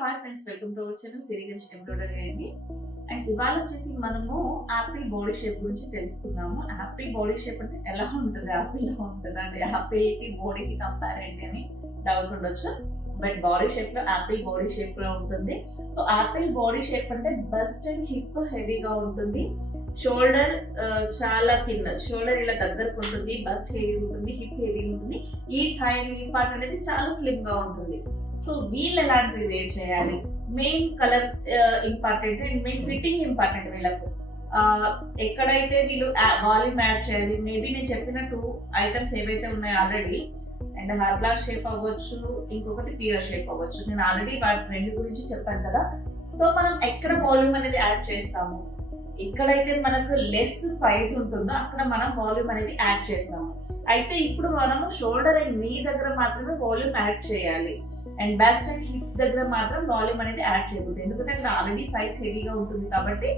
Hi friends, welcome to our channel Siriganj embroidery అండి. And ఇవాళ వచ్చేసి మనము యాపిల్ బాడీ షేప్ గురించి తెలుసుకుందాము. యాపిల్ బాడీ షేప్ అంటే ఎలా ఉంటుంది, యాపిల్ లా ఉంటుందా అంటే యాపిల్కి బాడీకి కంపేర్ ఏంటి అని డౌట్ ఉండొచ్చు. బట్ బాడీ షేప్ లో యాపిల్ బాడీ షేప్ లో ఉంటుంది. సో యాపిల్ బాడీ షేప్ అంటే బస్ట్ అండ్ హిప్ హెవీగా ఉంటుంది, షోల్డర్ చాలా థిన్, షోల్డర్ ఇలా దగ్గరకు ఉంటుంది, బస్ట్ హెవీ ఉంటుంది, హిప్ హెవీ ఉంటుంది, ఈ థై పార్ట్ అనేది చాలా స్లిమ్ గా ఉంటుంది. సో వీళ్ళు ఎలాంటివి వేర్ చేయాలి, main colour important and main fitting important. వీళ్ళకు ఎక్కడైతే వీళ్ళు వాల్యూమ్ యాడ్ చేయాలి, మేబీ నేను చెప్పిన 2 ఐటమ్స్ ఏవైతే ఉన్నాయో ఆల్రెడీ, అండ్ హర్బ్లా షేప్ అవ్వచ్చు, ఇంకొకటి పియర్ షేప్ అవ్వచ్చు. నేను ఆల్రెడీ వాటి రెండు గురించి చెప్పాను కదా. సో మనం ఎక్కడ వాల్యూమ్ అనేది యాడ్ చేస్తాము, ఎక్కడైతే మనకు లెస్ సైజ్ ఉంటుందో అక్కడ మనం వాల్యూమ్ అనేది యాడ్ చేస్తాము. అయితే ఇప్పుడు మనము షోల్డర్ అండ్ నీ దగ్గర మాత్రమే వాల్యూమ్ యాడ్ చేయాలి, అండ్ బెస్ట్ అండ్ హిప్ దగ్గర మాత్రం వాల్యూమ్ అనేది యాడ్ చేయకూడదు. ఎందుకంటే అక్కడ ఆల్రెడీ సైజ్ హెవీగా ఉంటుంది కాబట్టి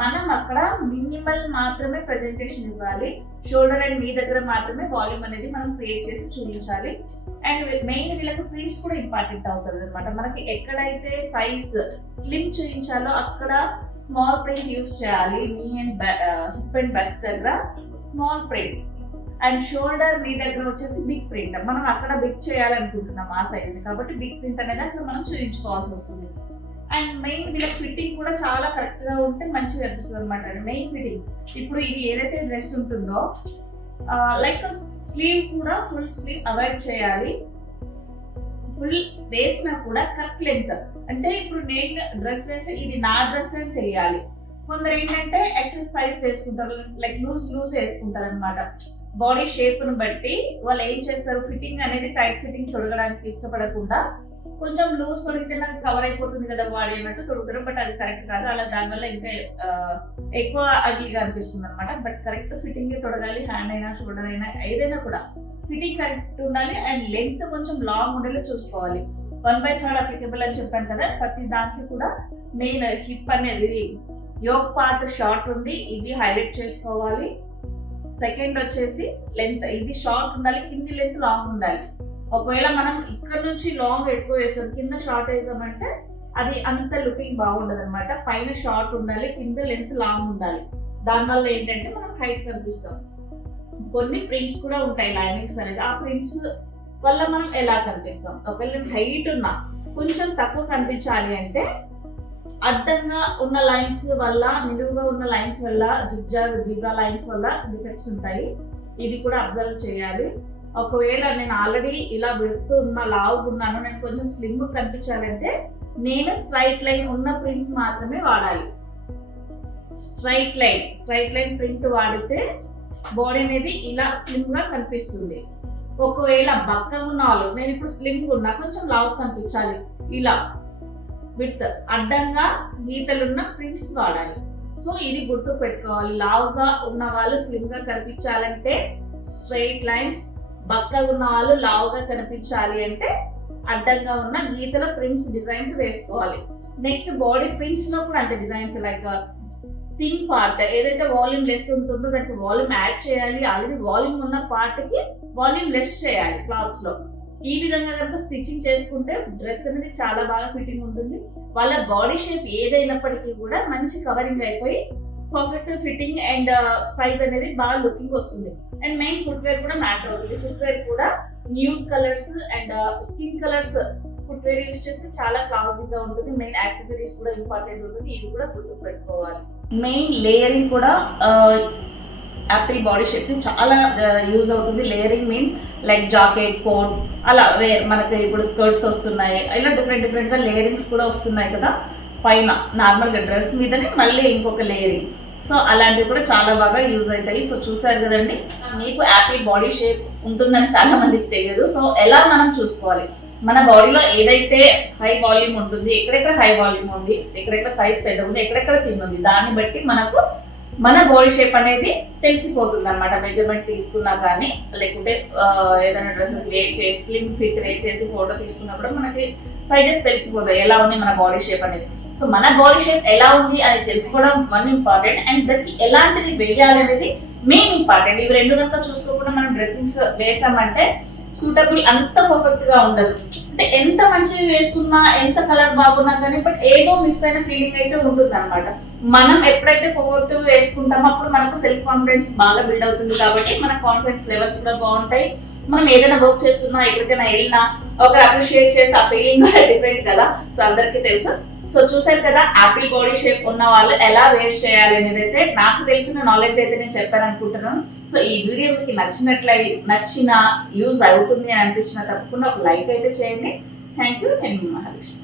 మనం అక్కడ మినిమల్ మాత్రమే ప్రజెంటేషన్ ఇవ్వాలి. షోల్డర్ అండ్ నీ దగ్గర మాత్రమే వాల్యూమ్ అనేది మనం క్రియేట్ చేసి చూపించాలి. అండ్ మెయిన్ వీళ్ళకి ప్రింట్స్ కూడా ఇంపార్టెంట్ అవుతుంది అనమాట. మనకి ఎక్కడైతే సైజ్ స్లిమ్ చూపించాలో అక్కడ స్మాల్ ప్రింట్ యూస్ చేయాలి. నీ అండ్ హిప్ అండ్ బెస్ట్ దగ్గర స్మాల్ ప్రింట్, అండ్ షోల్డర్ మీ దగ్గర వచ్చేసి బిగ్ ప్రింట్. మనం అక్కడ బిగ్ చేయాలనుకుంటున్నాం ఆ సైజ్ని, కాబట్టి బిగ్ ప్రింట్ అనేది అక్కడ మనం చూపించుకోవాల్సి వస్తుంది. అండ్ మెయిన్ వీళ్ళ ఫిట్టింగ్ కూడా చాలా కరెక్ట్గా ఉంటే మంచిగా అనిపిస్తుంది అనమాట. మెయిన్ ఫిట్టింగ్ ఇప్పుడు ఇది ఏదైతే డ్రెస్ ఉంటుందో లైక్ స్లీవ్ కూడా ఫుల్ స్లీవ్ అవాయిడ్ చేయాలి. ఫుల్ వేసినా కూడా కరెక్ట్ లెంత్, అంటే ఇప్పుడు నేను డ్రెస్ వేస్తే ఇది నా డ్రెస్ అని తెలియాలి. కొందరు ఏంటంటే ఎక్సెస్ సైజ్ వేసుకుంటారు, లైక్ లూజ్ వేసుకుంటారు అనమాట. బాడీ షేప్ను బట్టి వాళ్ళు ఏం చేస్తారు, ఫిట్టింగ్ అనేది టైట్ ఫిట్టింగ్ తొడగడానికి ఇష్టపడకుండా కొంచెం లూజ్ తొడిగితే నాకు కవర్ అయిపోతుంది కదా బాడీ అన్నట్టు తొడుగుతారు. బట్ అది కరెక్ట్ కాదు, అలా దానివల్ల ఇంకా ఎక్కువ అగిలిగా అనిపిస్తుంది అనమాట. బట్ కరెక్ట్ ఫిట్టింగ్ తొడగాలి. హ్యాండ్ అయినా షోల్డర్ అయినా ఏదైనా కూడా ఫిట్టింగ్ కరెక్ట్ ఉండాలి. అండ్ లెంత్ కొంచెం లాంగ్ ఉండేలా చూసుకోవాలి. 1/3 అప్లికబుల్ అని చెప్పాను కదా. ప్రతి దానికి కూడా మెయిన్ హిప్ అనేది యోక్ పార్ట్ షార్ట్ ఉండి ఇది హైలైట్ చేసుకోవాలి. సెకండ్ వచ్చేసి లెంత్, ఇది షార్ట్ ఉండాలి, కింది లెంత్ లాంగ్ ఉండాలి. ఒకవేళ మనం ఇక్కడ నుంచి లాంగ్ ఎక్కువ వేస్తాం, కింద షార్ట్ వేసామంటే అది అంత లుకింగ్ బాగుండదు అనమాట. పైన షార్ట్ ఉండాలి, కింద లెంత్ లాంగ్ ఉండాలి. దానివల్ల ఏంటంటే మనం హైట్ కనిపిస్తాం. కొన్ని ప్రింట్స్ కూడా ఉంటాయి లైనింగ్స్ అనేది, ఆ ప్రింట్స్ వల్ల మనం ఎలా కనిపిస్తాం. ఒకవేళ హైట్ ఉన్నా కొంచెం తక్కువ కనిపించాలి అంటే అడ్డంగా ఉన్న లైన్స్ వల్ల, నిలువుగా ఉన్న లైన్స్ వల్ల, జిబ్రా లైన్స్ వల్ల డిఫెక్ట్స్ ఉంటాయి. ఇది కూడా అబ్జర్వ్ చేయాలి. ఒకవేళ నేను ఆల్రెడీ ఇలా వెళ్తూ ఉన్న లావుగా ఉన్నాను, నేను కొంచెం స్లిమ్ కనిపించాలంటే నేను స్ట్రైట్ లైన్ ఉన్న ప్రింట్స్ మాత్రమే వాడాలి. స్ట్రైట్ లైన్ ప్రింట్ వాడితే బాడీ అనేది ఇలా స్లిమ్ గా కనిపిస్తుంది. ఒకవేళ బక్కగా ఉన్న వాళ్ళు, నేను ఇప్పుడు స్లిమ్ ఉన్నా కొంచెం లావు కనిపించాలి, ఇలా విత్ అడ్డంగా గీతలున్న ప్రింట్స్ వాడాలి. సో ఇది గుర్తు పెట్టుకోవాలి. లావుగా ఉన్న వాళ్ళు స్లిమ్ గా కనిపించాలంటే స్ట్రైట్ లైన్స్, బక్కగా ఉన్న వాళ్ళు లావుగా కనిపించాలి అంటే అడ్డంగా ఉన్న గీతల ప్రింట్స్ డిజైన్స్ వేసుకోవాలి. నెక్స్ట్ బాడీ ప్రింట్స్ లో కూడా అంతే డిజైన్స్, లైక్ థిన్ పార్ట్ ఏదైతే వాల్యూమ్ లెస్ ఉంటుందో దానికి వాల్యూమ్ యాడ్ చేయాలి. ఆల్రెడీ వాల్యూమ్ ఉన్న పార్ట్ కి వాల్యూమ్ లెస్ చేయాలి క్లాత్స్ లో. ఈ విధంగా కనుక స్టిచ్చింగ్ చేసుకుంటే డ్రెస్ అనేది చాలా బాగా ఫిట్టింగ్ ఉంటుంది. వాళ్ళ బాడీ షేప్ ఏదైనప్పటికీ కూడా మంచి కవరింగ్ అయిపోయి పర్ఫెక్ట్ ఫిట్టింగ్ అండ్ సైజ్ అనేది బాగా లుకింగ్ వస్తుంది. అండ్ మెయిన్ ఫుట్వేర్ కూడా మ్యాటర్ అవుతుంది. ఫుట్వేర్ కూడా nude colours and skin colours footwear use చేస్తే చాలా క్లాసీగా ఉంటుంది. మెయిన్ యాక్సెసరీస్ కూడా ఇంపార్టెంట్ ఉంటుంది, ఇవి కూడా గుర్తు పెట్టుకోవాలి. మెయిన్ లేయరింగ్ కూడా యాపిల్ బాడీ షేప్ చాలా యూజ్ అవుతుంది. Layering mean like jacket, coat అలా మనకి ఇప్పుడు స్కర్ట్స్ వస్తున్నాయి, ఇలా డిఫరెంట్ గా లేయరింగ్స్ కూడా వస్తున్నాయి కదా. పైన నార్మల్గా డ్రెస్ మీదనే మళ్ళీ ఇంకొక లేయరింగ్. సో అలాంటివి కూడా చాలా బాగా యూజ్ అవుతాయి. సో చూసారు కదండి, మీకు యాపిల్ బాడీ షేప్ ఉంటుందని చాలా మందికి తెలియదు. సో ఎలా మనం చూసుకోవాలి, మన బాడీలో ఏదైతే హై వాల్యూమ్ ఉంటుంది, ఎక్కడెక్కడ హై వాల్యూమ్ ఉంది, ఎక్కడెక్కడ సైజ్ పెద్ద ఉంది, ఎక్కడెక్కడ థిన్ ఉంది, దాన్ని బట్టి మనకు మన బాడీ షేప్ అనేది తెలిసిపోతుంది అనమాట. మెజర్మెంట్ తీసుకున్నా కానీ, లేకుంటే ఏదైనా డ్రెస్సెస్ వేర్ చేసి స్లిమ్ ఫిట్ వేర్ చేసి ఫోటో తీసుకున్నప్పుడు మనకి సైజెస్ తెలిసిపోతాయి ఎలా ఉంది మన బాడీ షేప్ అనేది. సో మన బాడీ షేప్ ఎలా ఉంది అని తెలుసుకోవడం వన్ ఇంపార్టెంట్, అండ్ దానికి ఎలాంటిది వేయాలి అనేది మెయిన్ ఇంపార్టెంట్. ఇవి రెండు కనుక చూసుకోకుండా మనం డ్రెస్సింగ్స్ వేసామంటే సూటబుల్ అంత పర్ఫెక్ట్ గా ఉండదు. అంటే ఎంత మంచిగా వేసుకున్నా ఎంత కలర్ బాగున్నా కానీ బట్ ఏదో మిస్ అయిన ఫీలింగ్ అయితే ఉంటుంది అనమాట. మనం ఎప్పుడైతే పర్ఫెక్ట్ వేసుకుంటామో అప్పుడు మనకు సెల్ఫ్ కాన్ఫిడెన్స్ బాగా బిల్డ్ అవుతుంది కాబట్టి మన కాన్ఫిడెన్స్ లెవెల్స్ కూడా బాగుంటాయి. మనం ఏదైనా వర్క్ చేస్తున్నా ఎక్కడికైనా వెళ్ళినా ఒక అప్రిషియేట్ చేసి ఆ ఫీలింగ్ డిఫరెంట్ కదా. సో అందరికీ తెలుసు. సో చూసారు కదా యాపిల్ బాడీ షేప్ ఉన్న వాళ్ళు ఎలా వేర్ చేయాలి అనేది అయితే నాకు తెలిసిన నాలెడ్జ్ అయితే నేను చెప్పాను అనుకుంటున్నాను. సో ఈ వీడియో మీకు నచ్చిన యూజ్ అవుతుంది అని అనిపించిన తప్పకుండా ఒక లైక్ అయితే చేయండి. Thank you. నేను మహాలక్ష్మి.